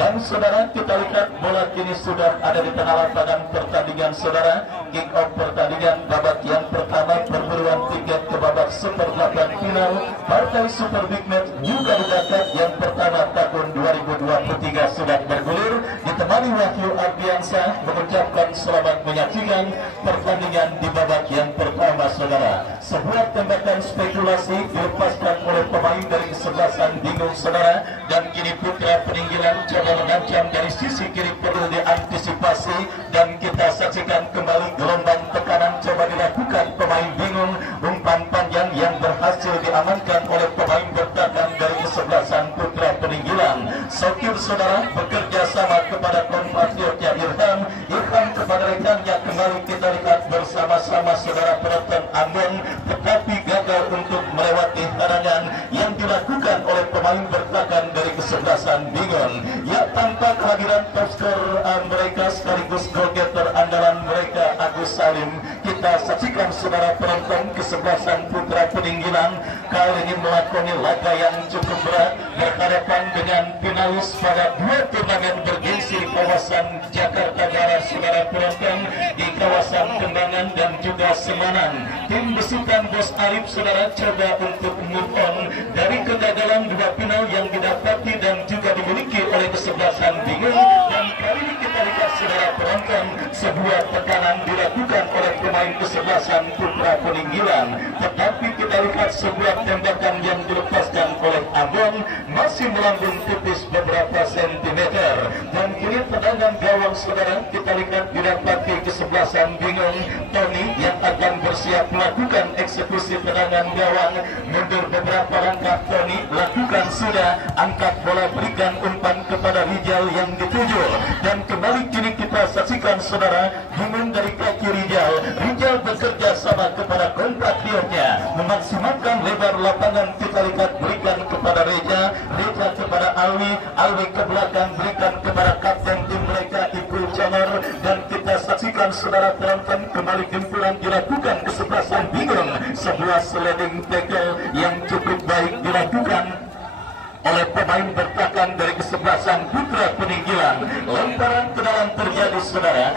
Dan saudara, kita lihat bola kini sudah ada di tengah lapangan pertandingan saudara. Kick off pertandingan babak yang pertama perburuan tiket ke babak Super 8 final Partai Super Big Match juga Dakar yang pertama tahun 2023 sudah bergulir. Ditemani Wahyu Ardiansyah mengucapkan selamat menyaksikan pertandingan di babak yang pertama saudara. Sebuah tembakan spekulasi dilepaskan oleh pemain dari kesebelasan bingung saudara, dan kini Putra Peninggalan coba mengancam dari sisi kiri perlu diantisipasi, dan kita saksikan kembali gelombang tekanan coba dilakukan pemain bingung. Umpan panjang yang berhasil diamankan oleh pemain bertahan dari kesebelasan Putra Peninggalan. Sokir saudara bekerja sama kepada kompatriotnya Irham kepada rekannya. Kembali kita lihat bersama-sama saudara penonton Ambon, tetapi gagal untuk melewati halangan yang dilakukan oleh pemain bertahan dari kesebelasan bingung. Ya, tanpa kehadiran topskor mereka sekaligus goalgetter andalan mereka Agus Salim, kita saksikan saudara penonton kesebelasan Putra Peninggalan kali ini melakoni laga yang cukup berat berhadapan dengan finalis pada dua turnamen bergengsi di kawasan Jakarta Barat saudara penonton, di kawasan Kembangan dan juga Semanan. Tim besutan Bos Arif saudara coba untuk move on dari kegagalan dua final yang didapati dan juga dimiliki oleh kesebelasan bingung, dan kali ini kita lihat saudara penonton sebuah tekanan dilakukan oleh pemain kesebelasan Putra Peninggalan, tetapi kita lihat sebuah tembakan yang dilepaskan oleh Ambon masih melambung tipis beberapa sentimeter, dan kini tendangan gawang saudara kita lihat didapati kesebelasan bingung. Tony yang akan bersiap melakukan eksekusi tendangan gawang mundur beberapa langkah. Tony lakukan sudah, angkat bola berikan umpan kepada Rijal yang dituju, dan kembali kini kita saksikan saudara bingung dari kaki Rijal. Rijal bekerja sama kepada kompatriotnya memaksimalkan lebar lapangan. Kita lihat berikan kepada Reja kepada Alwi ke belakang berikan kepada kapten tim mereka Ipul Jamar, dan kita saksikan saudara penonton kembali kumpulan dilakukan kesebelasan bingung. Sebuah sliding tackle yang cukup baik dilakukan oleh pemain bertahan dari kesebelasan Putra Peninggalan. Lemparan ke dalam terjadi saudara.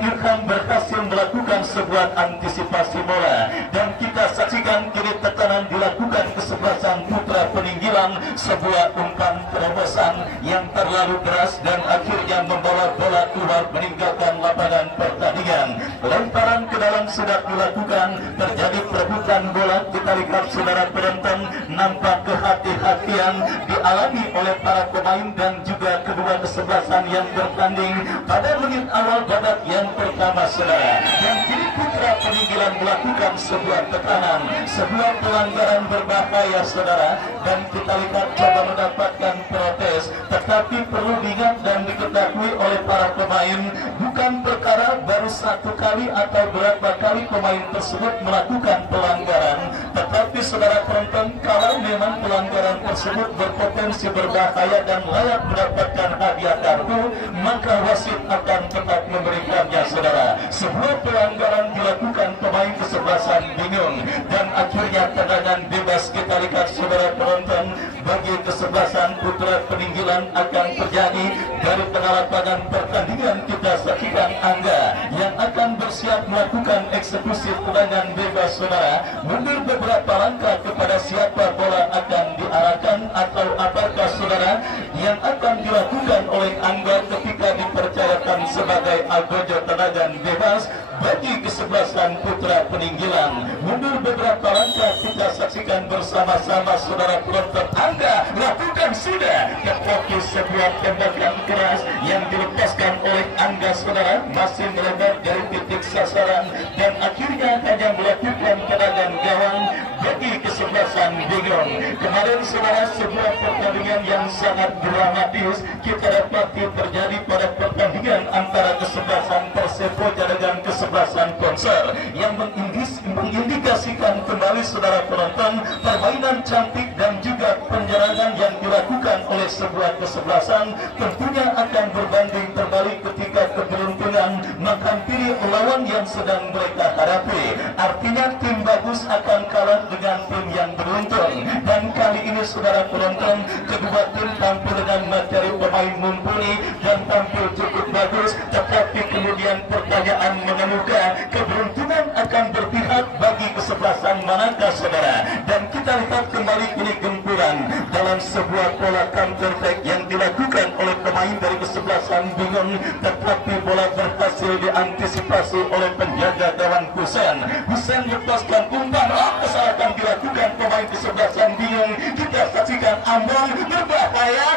Ilham berhasil melakukan sebuah antisipasi bola, dan kita saksikan kini tekanan dilakukan kesebelasan Putra Peninggalan. Sebuah umpan terobosan yang terlalu keras dan akhirnya membawa bola keluar meninggalkan lapangan pertandingan. Lemparan ke dalam sudah dilakukan, terjadi perebutan bola. Kita lihat saudara penonton, nampak kehati-hatian dialami oleh para pemain dan juga kedua kesebelasan yang bertanding pada menit awal babak yang pertama saudara. Dan kini Putra Peninggalan melakukan sebuah tekanan, sebuah pelanggaran berbahaya saudara, dan kita lihat coba mendapatkan protes. tetapi perlu diingat dan diketahui oleh para pemain, bukan perkara baru satu kali atau berapa kali pemain tersebut melakukan pelanggaran, tetapi saudara penonton, kalau memang pelanggaran tersebut berpotensi berbahaya dan layak mendapatkan hadiah kartu, maka wasit akan tetap memberikannya saudara. Sebuah pelanggaran dilakukan pemain kesebelasan bingung dan akhirnya tendangan bebas. Kita lihat saudara penonton, bagi kesebelasan putra peninggilan akan terjadi dari tengah lapangan pertandingan. Kita saksikan Angga yang akan bersiap melakukan eksekusi tendangan bebas saudara. Mundur beberapa langkah kepada siapa bola akan diarahkan atau apakah saudara yang akan dilakukan oleh Angga ketika dipercayakan sebagai algojo tendangan bebas bagi kesebelasan putra peninggilan. Mundur beberapa langkah, kita saksikan bersama-sama saudara penonton. Angga lakukan sudah tetapi sebuah tembakan keras yang dilepaskan oleh Angga saudara masih melebar dari titik sasaran dan akhirnya hanya melakukan tendangan gawang bagi kesebelasan bingung. Kemarin saudara, sebuah pertandingan yang sangat dramatis kita dapati terjadi pada pertandingan antara kesebelasan Persepoja dengan kesebelasan Konser yang mengindikasikan kembali saudara penonton permainan cantik dan juga penyerangan yang dilakukan oleh sebuah kesebelasan tentunya akan berbanding terbalik ketika keberuntungan menghampiri lawan yang sedang mereka hadapi. Artinya tim bagus akan kalah dengan tim yang beruntung, dan kali ini saudara penonton kedua tim tampil dengan materi pemain mumpuni dan tampil cukup bagus, tetapi kemudian pertanyaan mengemuka, keberuntungan akan berpihak bagi kesebelasan manakah saudara? Dan kita lihat kembali ini gempuran dalam sebuah pola counter attack yang dilakukan oleh pemain dari kesebelasan bingung, tetapi bola berhasil diantisipasi oleh penjaga gawang Husen. Husen lepaskan umpan, kesalahan dilakukan pemain kesebelasan bingung. Kita saksikan ambang, berbahaya.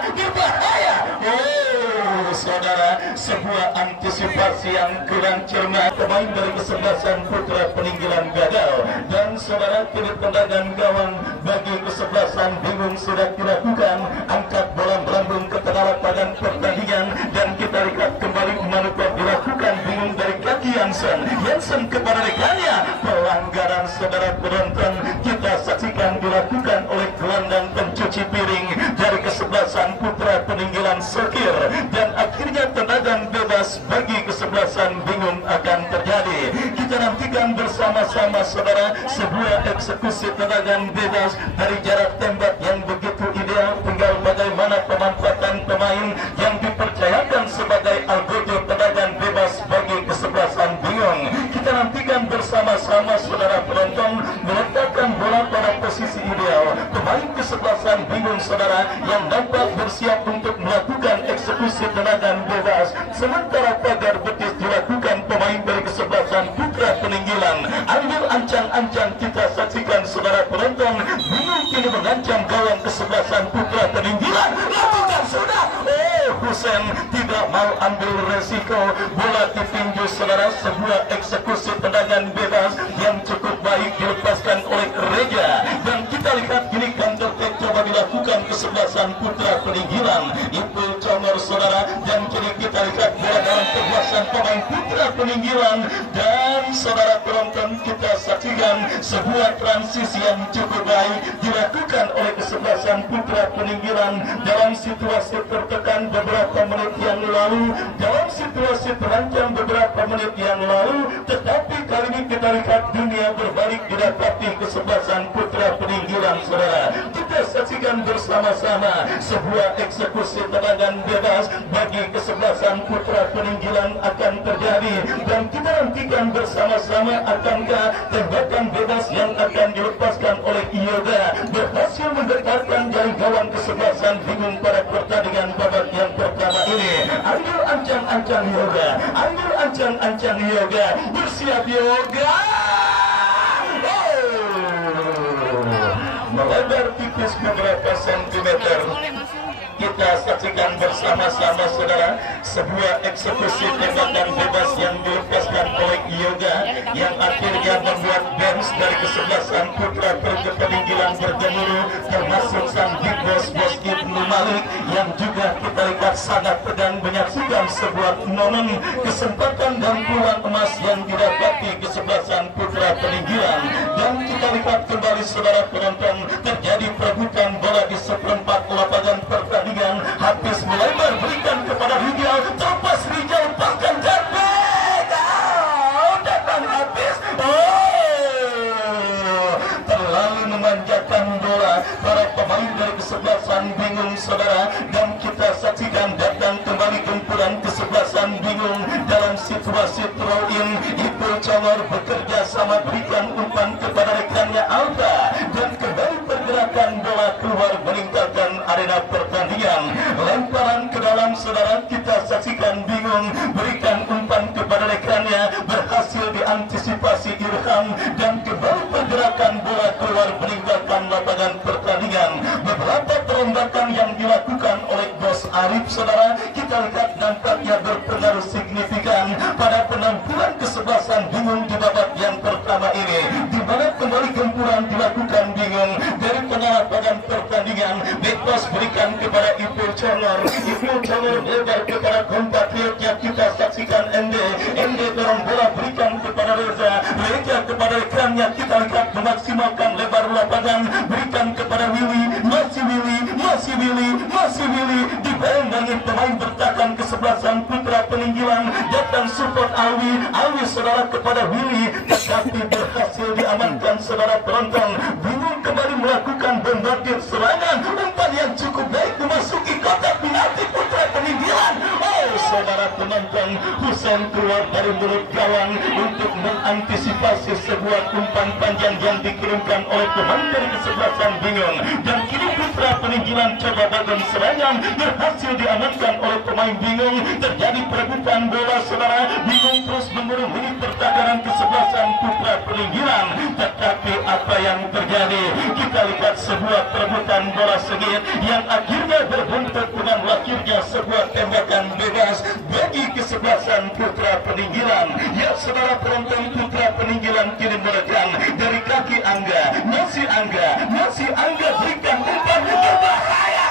Saudara, sebuah antisipasi yang kurang cermat pemain dari kesebelasan putra peninggilan gagal, dan saudara kini tendangan gawang bagi kesebelasan bingung sudah dilakukan. Angkat bola melambung ke tengah lapangan pertandingan dan kita lihat kembali manuver dilakukan bingung dari kaki Jensen kepada rekannya. Pelanggaran saudara penonton kita saksikan dilakukan oleh gelandang pencuci piring dari kesebelasan putra peninggilan Sokir, dan akhirnya tendangan bebas bagi kesebelasan bingung akan terjadi. Kita nantikan bersama-sama saudara sebuah eksekusi tendangan bebas dari jarak tembak yang begitu ideal, tinggal bagaimana pemanfaatan pemain yang dipercayakan sebagai algojo tendangan bebas bagi kesebelasan bingung. Kita nantikan bersama-sama saudara penonton meletakkan bola pada posisi ideal pemain kesebelasan bingung saudara yang dapat bersiap untuk melakukan eksekusi tendangan bebas, sementara pagar betis dilakukan pemain dari kesebelasan putra peninggilan. Ambil ancang-ancang kita saksikan saudara penonton, bingung kini mengancam gawang kesebelasan putra peninggilan. Lakukan sudah, Husen tidak mau ambil resiko, bola ditinju saudara. Sebuah eksekusi tendangan bebas yang cukup baik dilepaskan oleh Reja, dan kita lihat kini counter attack coba dilakukan kesebelasan putra peninggilan. Itu comor saudara, dan kini kita lihat bola dalam kekuasaan pemain putra peninggilan, dan saudara penonton kita saksikan sebuah transisi yang cukup baik dilakukan oleh kesebelasan putra peninggilan dalam situasi tertekan beberapa menit yang lalu, dalam situasi terancam beberapa menit yang lalu, tetapi kali ini kita lihat dunia berbalik didapati kesebelasan putra peninggilan saudara. Kita saksikan bersama-sama sebuah eksekusi tendangan bebas bagi kesebelasan putra peninggilan akan terjadi, dan kita nantikan bersama-sama akankah tembakan bebas yang akan dilepaskan oleh Yoga berhasil mendekatkan jari gawang kesebelasan bingung pada pertandingan babak yang pertama ini. Ambil ancang-ancang Yoga, ambil ancang-ancang Yoga, bersiap Yoga. Melebar tipis beberapa sentimeter. Kita saksikan bersama-sama saudara sebuah eksekusi tembakan bebas yang dilepaskan oleh Yoga yang akhirnya membuat bench dari kesebelasan putra peninggilan bergemuruh, termasuk sang big boss Ibnu Malik yang juga kita sangat pedang menyaksikan sebuah momen kesempatan dan peluang emas yang didapati kesebelasan putra peninggilan. Dan kita lihat kembali saudara penonton, terjadi perebutan bola di seperempat lapangan pertandingan. Habis melebar berikan kepada Rijal, terlepas Rijal bahkan datang habis. Terlalu memanjakan bola, para pemain dari kesebelasan bingung saudara. Dan kita saksikan datang kembali gempuran kesebelasan bingung dalam situasi throw in. Ipul Congor bekerja sama berikan umpan kepada rekannya Alta, dan kembali pergerakan bola keluar meninggalkan arena pertandingan. Lemparan ke dalam saudara, kita saksikan bingung berikan umpan kepada rekannya, berhasil diantisipasi Irham, dan kembali pergerakan bola keluar meninggalkan lapangan pertandingan. Beberapa perombakan yang dilakukan oleh Bos Arif saudara, kita lihat nampaknya berpengaruh signifikan pada penampilan kesebelasan bingung di babak yang pertama ini, di mana kembali gempuran dilakukan bingung dari tengah lapangan pertandingan. Bekos berikan kepada Ipul Congor, Ipul Congor lebar kepada kompatriotnya, kita saksikan Ende dorong bola berikan kepada Reza kepada rekannya, kita lihat memaksimalkan lebar lapangan, berikan kepada Willy, masih Willy dibayangi pemain bertahan kesebelasan putra peninggilan, datang support Alwi saudara kepada Willy, tetapi berhasil diamankan saudara penonton. Bingung kembali melakukan bombardir serangan, umpan yang cukup baik memasuki kotak penalti putra peninggilan. Saudara penonton, Husein keluar dari mulut gawang untuk mengantisipasi sebuah umpan panjang yang dikirimkan oleh pemain dari kesebelasan bingung. Dan kini putra peninggilan coba bangun serangan, berhasil diamankan oleh pemain bingung. Terjadi perebutan bola saudara, bingung terus memburu ini pertahanan kesebelasan putra peninggilan. Tetapi apa yang terjadi? Kita lihat sebuah perebutan bola sengit yang akhirnya berbuntut dengan lahirnya sebuah tembakan bebas bagi kesebelasan putra peninggilan. Ya saudara penonton, putra peninggilan kini menekan dari kaki Angga, masih Angga berikan umpan berbahaya.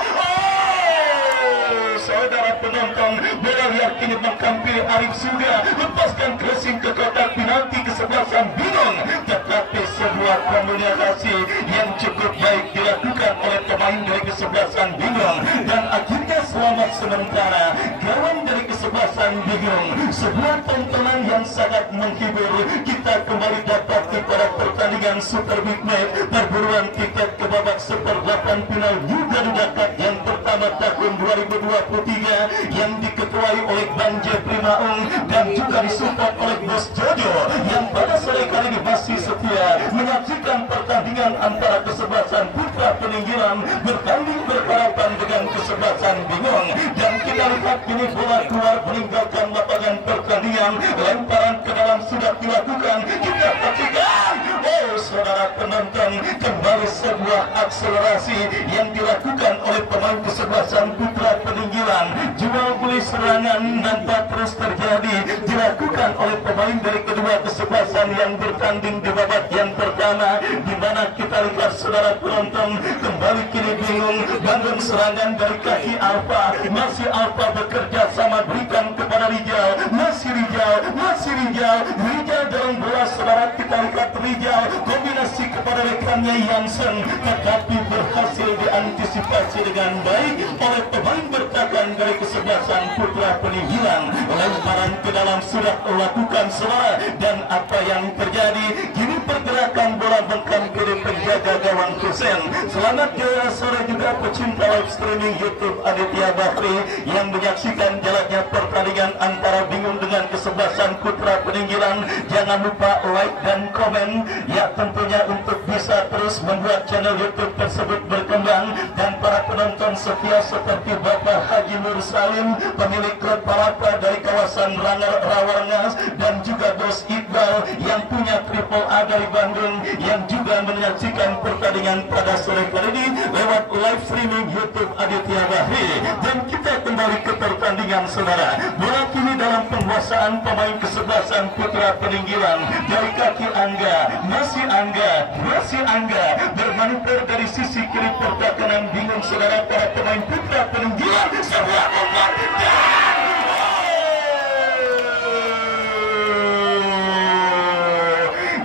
Saudara penonton, bola liar kini menghampiri Arif Suga, lepaskan crossing ke kotak penalti kesebelasan bingung. Tetapi sebuah komunikasi yang cukup baik dilakukan oleh pemain dari kesebelasan bingung, dan akhirnya selamat sementara gawang dari kesebelasan bingung. Sebuah tontonan yang sangat menghibur kita kembali dapati pada pertandingan Super Big Match perburuan tiket ke babak Super 8 final Garuda Cup yang pertama tahun 2023 yang diketuai oleh Bang Jeffrey Maung dan juga disupport oleh Bos Jojo, yang pada sore kali ini masih setia menyaksikan pertandingan antara kesebelasan putra peninggilan bertanding berhadapan dengan kesebelasan bingung. Dan kita lihat kini bola keluar meninggalkan lapangan pertandingan, lemparan ke dalam sudah dilakukan, kita saksikan. Saudara penonton, kembali sebuah akselerasi yang dilakukan oleh pemain kesebelasan putra peninggilan. Jual beli serangan nampak terus terjadi dilakukan oleh pemain dari kedua kesebelasan yang bertanding di babak yang pertama, di mana kita lihat saudara penonton kembali kini bingung bangun serangan dari kaki Alfa, masih Alfa bekerja sama berikan kepada Rijal, masih Rijal dorong bola saudara, kita lihat Rijal kombinasi kepada rekannya Yansen, tetapi berhasil diantisipasi dengan baik oleh pemain bertahan dari kesebelasan putra peninggilan. Lemparan ke dalam sudah lakukan saudara, dan apa yang terjadi? Kini pergerakan bola menghampiri penjaga gawang Husein. Selamat juara sore juga pecinta live streaming YouTube Aditya Bahri yang menyaksikan jalannya pertandingan antara bingung dengan kesebelasan putra peninggilan. Jangan lupa like dan komen ya, tentunya untuk bisa terus membuat channel YouTube tersebut berkembang. Dan para penonton setia seperti Bapak Haji Nur Salim, pemilik klub Palapa dari kawasan Rawarengas, dan juga Bos Iqbal yang punya Triple A dari Bandung yang juga menyaksikan pertandingan pada sore kali ini lewat live streaming YouTube Aditya Bahri. Dan kita kembali ke pertandingan saudara. Bola kini dalam penguasaan pemain kesebelasan putra peninggilan dari kaki Angga, masih Angga bermanuver dari sisi kiri pertahanan bingung saudara. Para pemain putra putra peninggilan sebuah umpan dan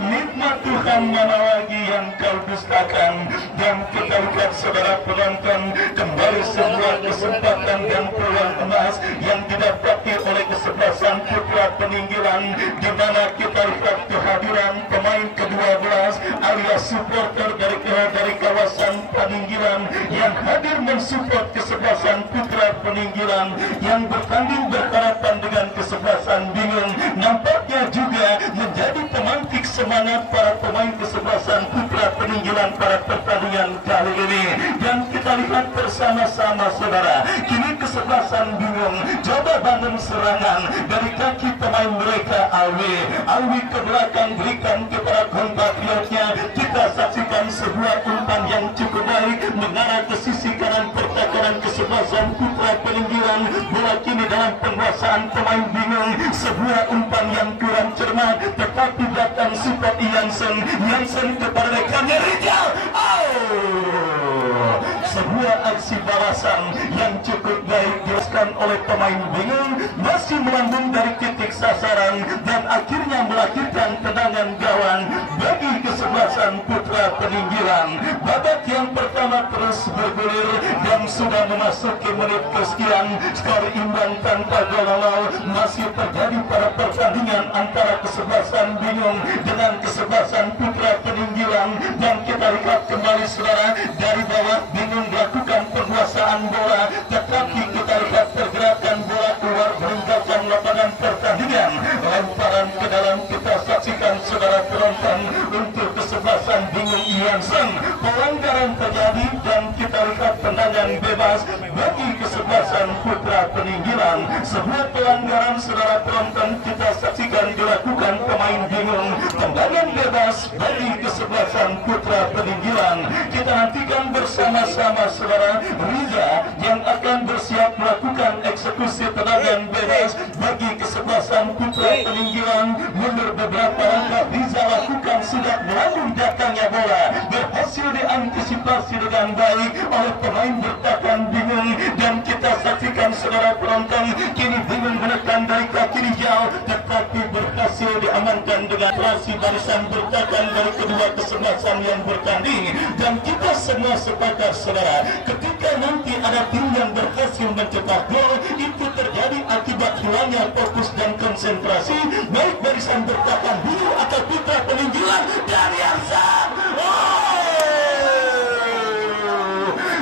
nikmat Tuhan mana lagi yang kau dustakan. Dan kita lihat saudara penonton kembali sebuah kesempatan dan peluang emas yang didapati oleh kesebelasan putra peninggilan, di mana kita lihat kehadiran pemain ke-12 alias supporter dari kawasan peninggilan yang hadir mensupport kesebelasan putra peninggilan yang bertanding berhadapan dengan kesebelasan bingung, nampaknya juga menjadi pemantik semangat para pemain kesebelasan putra peninggilan pada pertandingan kali ini. Dan kita lihat bersama-sama saudara, kini kesebelasan bingung coba bangun serangan dari kaki pemain mereka. Alwi ke belakang berikan kepada kompatriotnya. Kita saksikan sebuah umpan yang cukup baik mengarah ke sisi kanan pertahanan kesebelasan putra peninggilan. Bola kini dalam penguasaan pemain bingung. Sebuah umpan yang kurang cermat, tetapi datang support Jansen kepada rekannya Rijal. Sebuah aksi balasan yang cukup baik dilakukan oleh pemain bingung, masih melambung dari titik sasaran dan akhirnya melahirkan tendangan gawang bagi kesebelasan putra peninggilan. Babak yang pertama terus bergulir dan sudah memasuki menit kesekian, skor imbang tanpa gol. Masih terjadi pada pertandingan antara kesebelasan bingung dengan kesebelasan putra peninggilan. Dan kita lihat kembali saudara, dari bawah bingung melakukan penguasaan bola, tetapi kita lihat pergerakan bola keluar meninggalkan lapangan pertandingan. Lemparan ke dalam kita saksikan saudara penonton untuk kesebelasan bingung Jansen. Pelanggaran terjadi dan kita lihat tendangan bebas bagi kesebelasan putra peninggilan. Sebuah pelanggaran saudara penonton kita saksikan dilakukan pemain bingung. Tendangan bebas bagi kesebelasan putra peninggilan. Kita nantikan bersama-sama saudara Riza yang akan bersiap melakukan eksekusi tendangan bebas bagi kesebelasan putra peninggilan. Mundur beberapa langkah Riza lakukan, sudah melambung datangnya bola, berhasil diantisipasi dengan baik oleh pemain bertahan bingung. Dan kita saksikan saudara penonton, kini bingung menekan dari kaki Rijal, tetapi berhasil diamankan dengan operasi barisan bertahan dari kedua kesebelasan yang bertanding. Dan kita semua sepakat saudara, ketika nanti ada tim yang berhasil mencetak gol, itu terjadi akibat hilangnya fokus dan konsentrasi baik barisan bertahan biru atau putra peninggilan dan Jansen.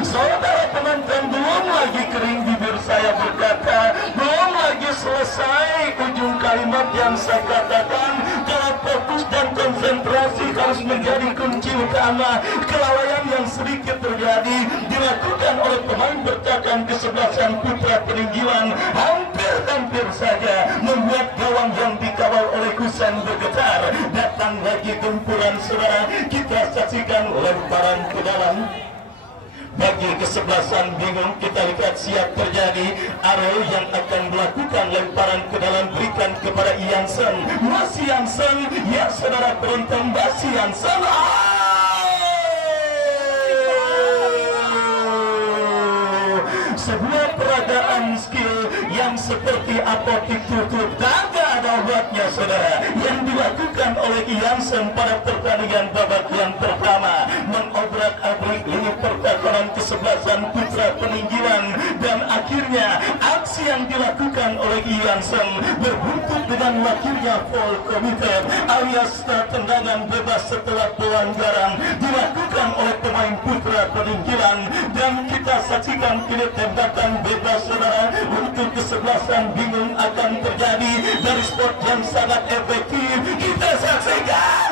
Saudara penonton, belum lagi kering bibir saya berkata, belum lagi selesai ujung kalimat yang saya katakan. Kalau fokus dan konsentrasi harus menjadi kunci utama. Kelalaian yang sedikit terjadi dilakukan oleh pemain bertahan kesebelasan putra peninggilan hampir saja membuat gawang yang dikawal oleh Husain bergetar. Datang lagi gempuran saudara, kita saksikan lemparan ke dalam bagi kesebelasan bingung. Kita lihat siap terjadi. Ariel yang akan melakukan lemparan ke dalam, berikan kepada Jansen. Masih Jansen, ya saudara penonton, masih Jansen. Sebuah peragaan skill yang seperti apotik tutup kagak ada obatnya saudara, yang dilakukan oleh Jansen pada pertandingan babak yang pertama, mengobrak-abrik lini pertahanan kesebelasan putra peninggilan. Dan akhirnya aksi yang dilakukan oleh Jansen berbuntut dengan lahirnya foul committed alias tendangan bebas setelah pelanggaran dilakukan oleh pemain putra peninggilan. Dan kita saksikan kini tembakan bebas saudara untuk kesebelasan bingung akan terjadi dari spot yang sangat efektif. Kita saksikan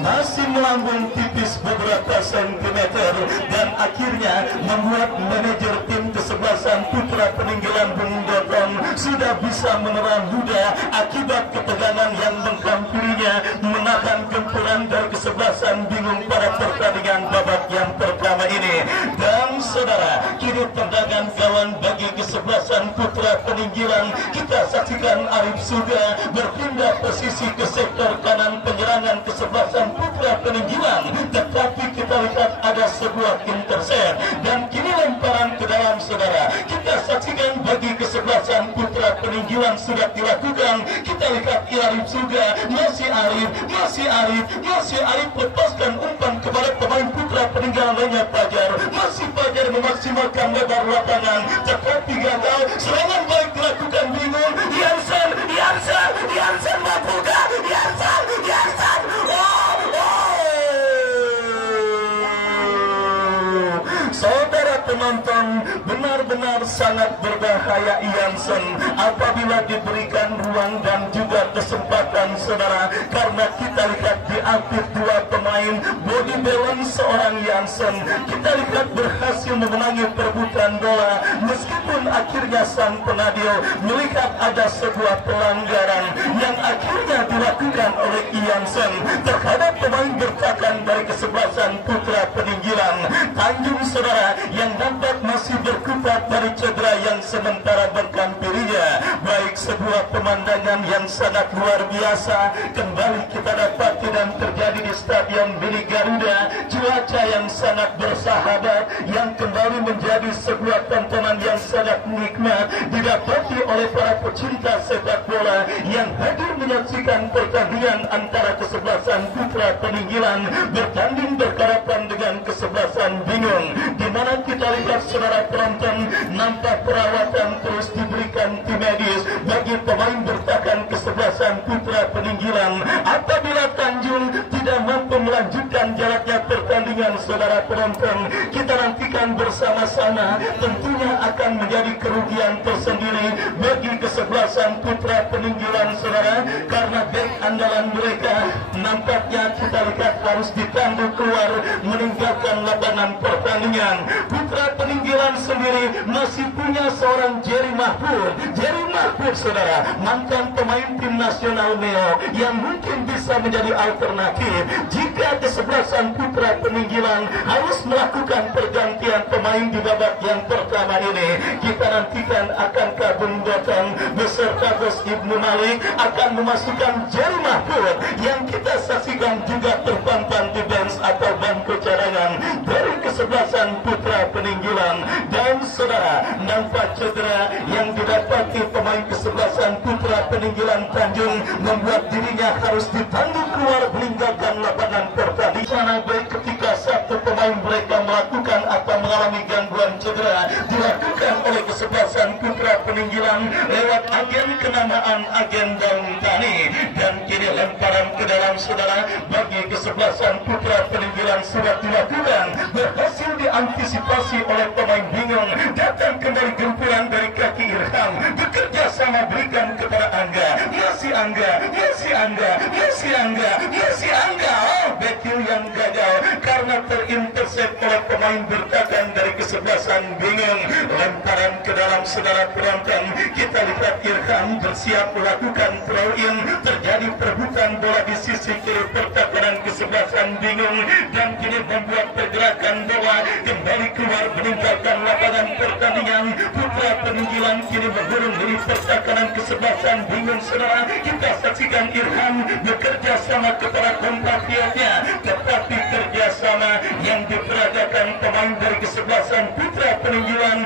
masih melambung tipis beberapa sentimeter dan akhirnya membuat manajer tim kesebelasan putra peninggalan Bung Doton sudah bisa menelan ludah akibat ketegangan yang menghampirinya, menahan gempuran dari kesebelasan bingung pada pertandingan babak yang pertama ini. Dan saudara, kini tendangan gawang bagi kesebelasan putra peninggalan. Kita saksikan Arif sudah berpindah posisi ke sektor kanan penyerangan kesebelasan putra peninggalan, tetapi kita lihat ada sebuah intercept dan kini lemparan ke dalam saudara. Kita saksikan bagi kesebelasan putra peninggilan sudah dilakukan. Kita lihat Arif juga masih Arif lepaskan umpan kepada pemain putra peninggalan lainnya Fajar. Masih Fajar memaksimalkan lebar lapangan tetapi gagal. Serangan baik dilakukan bingung. Yansen mampukah? Yansen saudara penonton, benar-benar sangat berbahaya Yansen apabila diberikan ruang dan juga kesempatan saudara, karena kita lihat di akhir dua pemain body balance seorang Yansen kita lihat berhasil memenangi perebutan bola meskipun akhirnya sang penadio melihat ada sebuah pelanggaran yang akhirnya dilakukan oleh Yansen terhadap pemain bertahan dari kesebelasan putra peninggilan Tanjung saudara, yang nampak masih berkutat dari cedera yang sementara menghampirinya. Baik, sebuah pemandangan yang sangat luar biasa kembali kita dapati dan terjadi di Stadion Mini Garuda. Cuaca yang sangat bersahabat yang kembali menjadi sebuah tontonan yang sangat nikmat didapati oleh para pecinta sepak bola yang hadir menyaksikan pertandingan antara kesebelasan putra peninggilan bertanding berhadapan dengan kesebelasan bingung, di mana kita lihat saudara penonton nampak perawatan terus diberikan tim medis bagi pemain bertahan kesebelasan putra peninggilan. Apabila Tanjung tidak mampu melanjutkan jaraknya pertandingan saudara penonton, kita nantikan bersama-sama tentunya akan menjadi kerugian tersendiri bagi kesebelasan putra peninggilan saudara, karena back andalan mereka nampaknya kita lihat harus ditandu keluar meninggalkan lapangan pertandingan. Putra peninggilan sendiri masih punya seorang Jerry Mahfud saudara, mantan pemain tim nasional Neo yang mungkin bisa menjadi alternatif jika kesebelasan putra peninggilan harus melakukan pergantian pemain di babak yang pertama ini. Kita nantikan akankah Bung Gotong beserta Bos Ibnu Malik akan memasukkan Jerry Mahfud yang kita saksikan juga terpampang di bench atau bangku cadangan dari kesebelasan putra peninggilan. Dan saudara, nampak cedera yang didapati pemain kesebelasan putra peninggilan Tanjung membuat dirinya harus ditandu keluar meninggalkan lapangan pertandingan. Sana baik ketika satu pemain mereka melakukan atau mengalami gangguan cedera dilakukan oleh kesebelasan putra peninggilan lewat agen kenamaan agen Daun Tani, dan kini lemparan ke dalam saudara bagi kesebelasan putra peninggilan sudah dilakukan, berhasil diantisipasi oleh pemain bingung. Datang kembali gempuran dari kaki Irham, bekerja sama berikan kepada Angga, masih Angga. Oh, betul yang gagal karena terintercept oleh pemain bertahan dari kesebelasan bingung. Lemparan ke dalam saudara penonton, kita lihat Irham bersiap melakukan throw in, terjadi perebutan bola di sisi kiri pertahanan kesebelasan bingung, dan kini membuat pergerakan bola kembali keluar meninggalkan lapangan pertandingan. Putra peninggilan kini bergurung dari pertahanan kesebelasan bingung saudara. Kita saksikan Irham bekerja sama kepada kompatriotnya, tetapi kerjasama yang diperagakan pemain dari kesebelasan putra peninggilan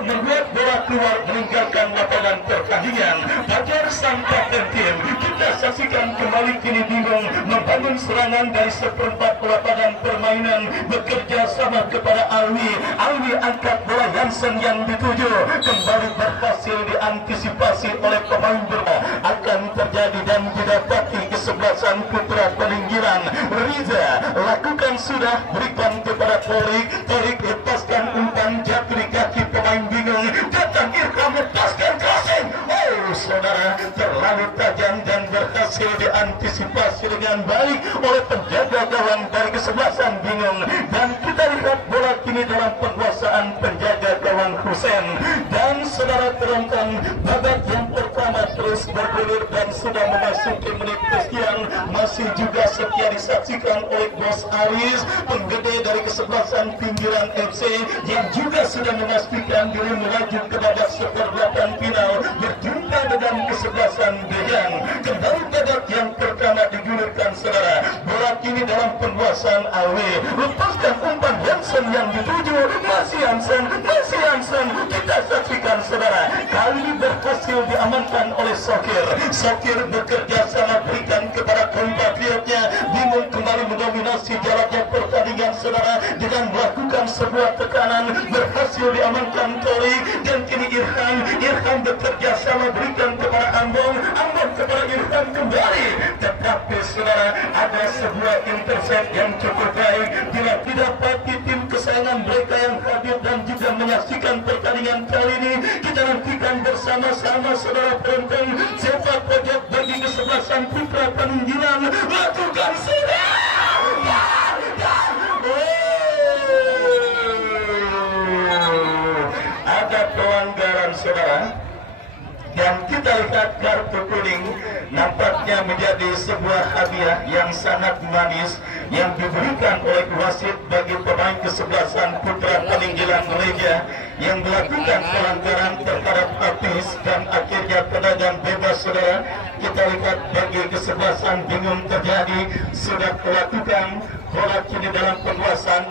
membuat bola keluar meninggalkan lapangan pertandingan. Fajar sang kapten tim, kita saksikan kembali kini bingung membangun serangan dari seperempat lapangan permainan, bekerja sama kepada Alwi angkat bola Yansen yang dituju kembali berhasil diantisipasi oleh pemain bola. Akan terjadi dan didapati kesebelasan putra peninggilan. Riza lakukan sudah, berikan kepada Torik lepaskan umpan jatuh di kaki pemain bingung. Datang Irham lepaskan crossing. Oh saudara, terlalu tajam dan berhasil diantisipasi dengan baik oleh penjaga gawang dari kesebelasan bingung. Dan kita lihat bola kini dalam penguasaan penjaga gawang Husen. Dan saudara penonton, babak yang pertama terus bergulir dan sudah memasuki menit kesekian. Masih juga setia disaksikan oleh Bos Aris, penggede dari kesebelasan Pinggiran FC, yang juga sudah memastikan diri melaju ke babak seperempat final berjumpa dengan kesebelasan Bejan. Kembali babak yang pertama digulirkan saudara. Bola kini dalam penguasaan Alwi. Lepaskan umpan Hansen yang dituju. Masih Hansen. Kita saksikan saudara. Kali ini berhasil diamankan oleh Sokir. Sokir bekerja sama berikan kepada kompatriotnya. Bingung kembali mendominasi jalannya pertandingan saudara dengan melakukan sebuah tekanan. Berhasil diamankan Tori dan kini Irfan bekerja sama berikan kepada Ambon kepada Irfan kembali. Tetapi saudara ada sebuah intercept yang cukup baik bila didapati tim kesayangan mereka yang hadir dan juga menyaksikan pertandingan kali ini. Kita nantikan bersama-sama saudara penonton sepak pojok bagi kesebelasan Putra Paninggilan. Lakukan saudara. Ada pelanggaran saudara. Dan kita lihat kartu kuning nampaknya menjadi sebuah hadiah yang sangat manis yang diberikan oleh wasit bagi pemain kesebelasan Putra Paninggilan Reja yang melakukan pelanggaran terhadap Hafiz dan akhirnya tendangan bebas saudara. Kita lihat bagi kesebelasan bingung terjadi sudah melakukan bola kini dalam penguasaan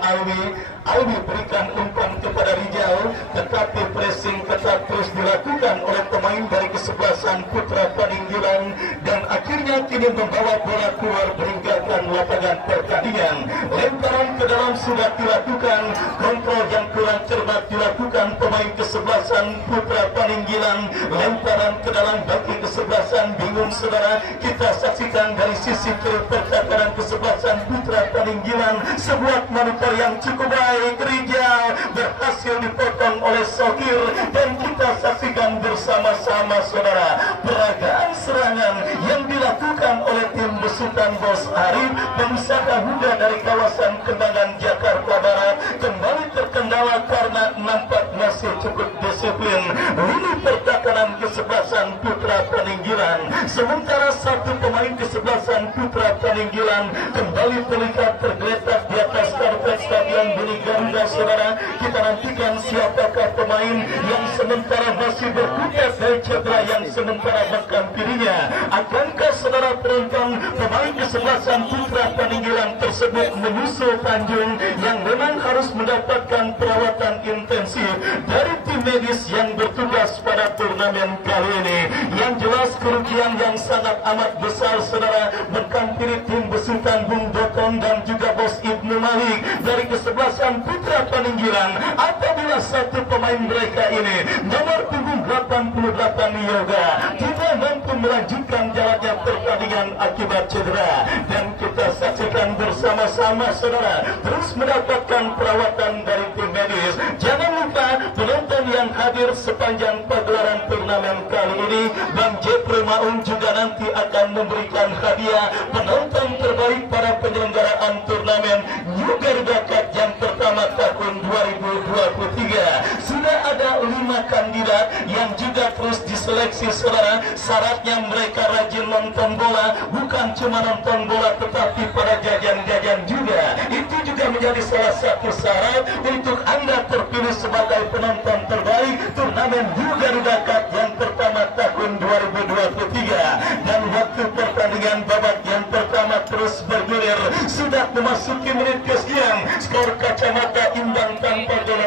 Alwi berikan umpan kepada Rijal, tetapi pressing ketat terus dilakukan oleh pemain dari kesebelasan Putra Paninggilan dan akhirnya kini membawa bola keluar meninggalkan lapangan pertandingan. Lemparan ke dalam sudah dilakukan, kontrol yang kurang cermat dilakukan pemain kesebelasan Putra Paninggilan. Lemparan ke dalam bagi kesebelasan bingung saudara. Kita saksikan dari sisi kiri pertahanan kesebelasan Putra Paninggilan sebuah manuver yang cukup baik. Rijal berhasil dipotong oleh Sokir dan kita saksikan bersama-sama saudara peragaan serangan yang dilakukan oleh tim besutan Bos Arif pengusaha muda dari kawasan Kembangan Jakarta Barat kembali terkendala karena nampak masih cukup disiplin lini pertahanan kesebelasan Putra Paninggilan. Sementara satu pemain kesebelasan Putra Paninggilan kembali terlihat tergeletak di atas karpet Stadion Beni Garuda saudara. Kita nantikan siapakah pemain yang sementara masih berkutat dari cedera yang sementara menghampirinya. Akankah saudara penonton pemain kesebelasan Putra Paninggilan tersebut menyusul Tanjung yang memang harus mendapatkan perawatan intensif dari tim medis yang bertugas pada turnamen kali ini. Yang jelas kerugian yang sangat amat besar saudara menghampiri tim besutan Bung Doton dan juga Bos Ibnu Malik dari kesebelasan Putra Paninggilan apabila satu pemain mereka ini nomor punggung 88 Yoga tidak mampu melanjutkan jalannya pertandingan akibat cedera. Dan kita saksikan bersama-sama saudara terus mendapatkan perawatan dari tim medis. Jangan lupa penonton yang hadir sepanjang pagelaran turnamen kali ini, Bang Jepri Maung juga nanti akan memberikan hadiah penonton terbaik pada penyelenggaraan turnamen New Garuda Cup yang pertama tahun 2023. Sudah ada 5 kandidat yang juga terus diseleksi saudara. Syaratnya mereka rajin nonton bola, bukan cuma nonton bola tetapi pada jajan-jajan juga. Itu juga menjadi salah satu syarat untuk Anda terpilih sebagai penonton terbaik turnamen New Garuda Cup yang pertama tahun 2023. Dan waktu pertandingan babak yang pertama terus bergulir, sudah memasuki menit kesekian. Skor kacamata imbang tanpa gol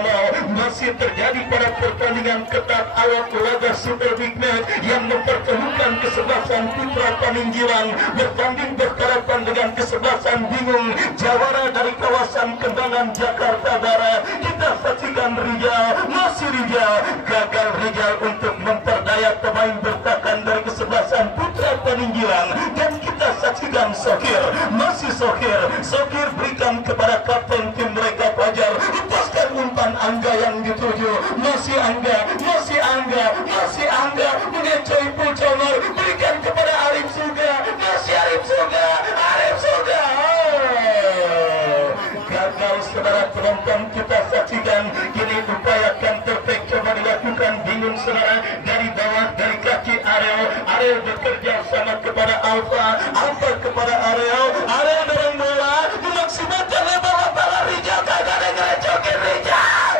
masih terjadi pada pertandingan ketat awal laga Super Big Match yang mempertemukan kesebelasan Putra Paninggilan bertanding berhadapan dengan kesebelasan bingung jawara dari kawasan Kembangan Jakarta Barat. Kita saksikan Rijal gagal Rijal untuk memperdaya pemain bertahan dari kesebelasan Putra Paninggilan. Dan kita saksikan Sokir berikan kepada kapten tim mereka Fajar, lepaskan umpan Angga yang dituju. Masih Angga mengecoy Pucomor, berikan kepada Arif Suga. Masih Arif Suga. Gagal saudara penonton. Kita saksikan kini upaya counter attack coba dilakukan kesebelasan bingung saudara, dari bawah, dari kaki Areo bekerja sama kepada Alfa kepada Areo dorong bola, dimaksimalkan bola Rijal, kagak ada ngerecokin Rijal.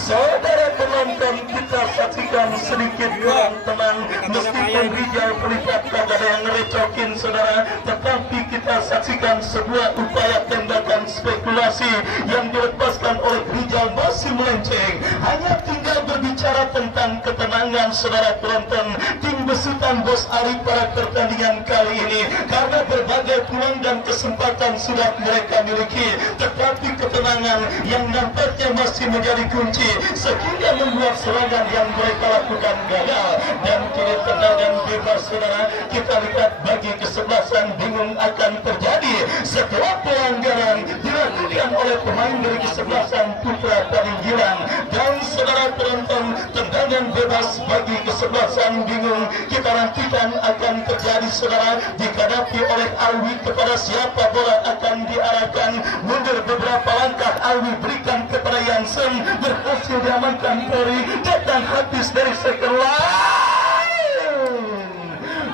Saudara penonton, kita saksikan sedikit kurang tenang, meskipun Rijal melihat kagak ada yang ngerecokin saudara, tetapi kita saksikan sebuah upaya tembakan spekulasi yang dilepaskan oleh Rijal masih melenceng. Hanya tinggal berbicara tentang ketenangan saudara penonton. Tim besutan Bos Ali pada pertandingan kali ini, karena berbagai peluang dan kesempatan sudah mereka miliki, tetapi ketenangan yang nampaknya masih menjadi kunci sehingga membuat serangan yang mereka lakukan gagal. Dan kini tendangan bebas saudara, kita lihat bagi kesebelasan bingung akan terjadi setelah pelanggaran dilakukan oleh pemain dari kesebelasan Putra Paninggilan. Dan saudara penonton, tendangan bebas bagi kesebelasan bingung kita nantikan akan terjadi saudara, dihadapi oleh Alwi. Kepada siapa bola akan diarahkan? Mundur beberapa langkah, Alwi berikan kepada Yansen, berhasil diamankan Polri, datang habis dari second line,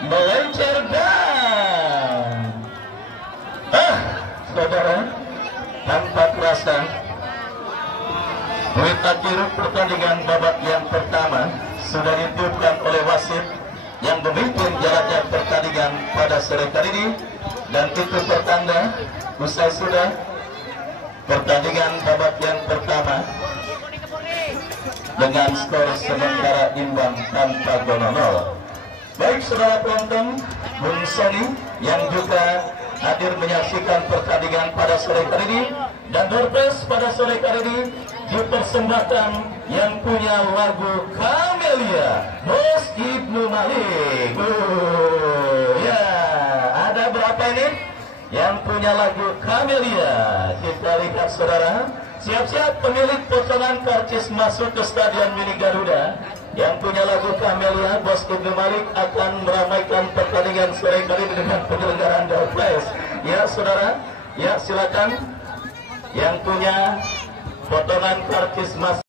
melenceng dan saudara, tanpa terasa menit akhir pertandingan babak yang pertama sudah ditiupkan oleh wasit yang memimpin jalannya pertandingan pada sore kali ini, dan itu pertanda usai sudah pertandingan babak yang pertama dengan skor sementara imbang tanpa gol 0. Baik saudara penonton, Bung Sony yang juga hadir menyaksikan pertandingan pada sore kali ini, dan Doorpress pada sore kali ini dipersembahkan yang punya lagu Camelia, Bos Ibnu Malik. Ya, ada berapa ini yang punya lagu Camelia? Kita lihat saudara. Siap-siap pemilik potongan karcis masuk ke Stadion Mini Garuda yang punya lagu Camelia, Bos Ibnu Malik akan meramaikan pertandingan sore kali dengan penyelenggaraan Doorpress. Ya saudara, ya silakan yang punya potongan karcis masuk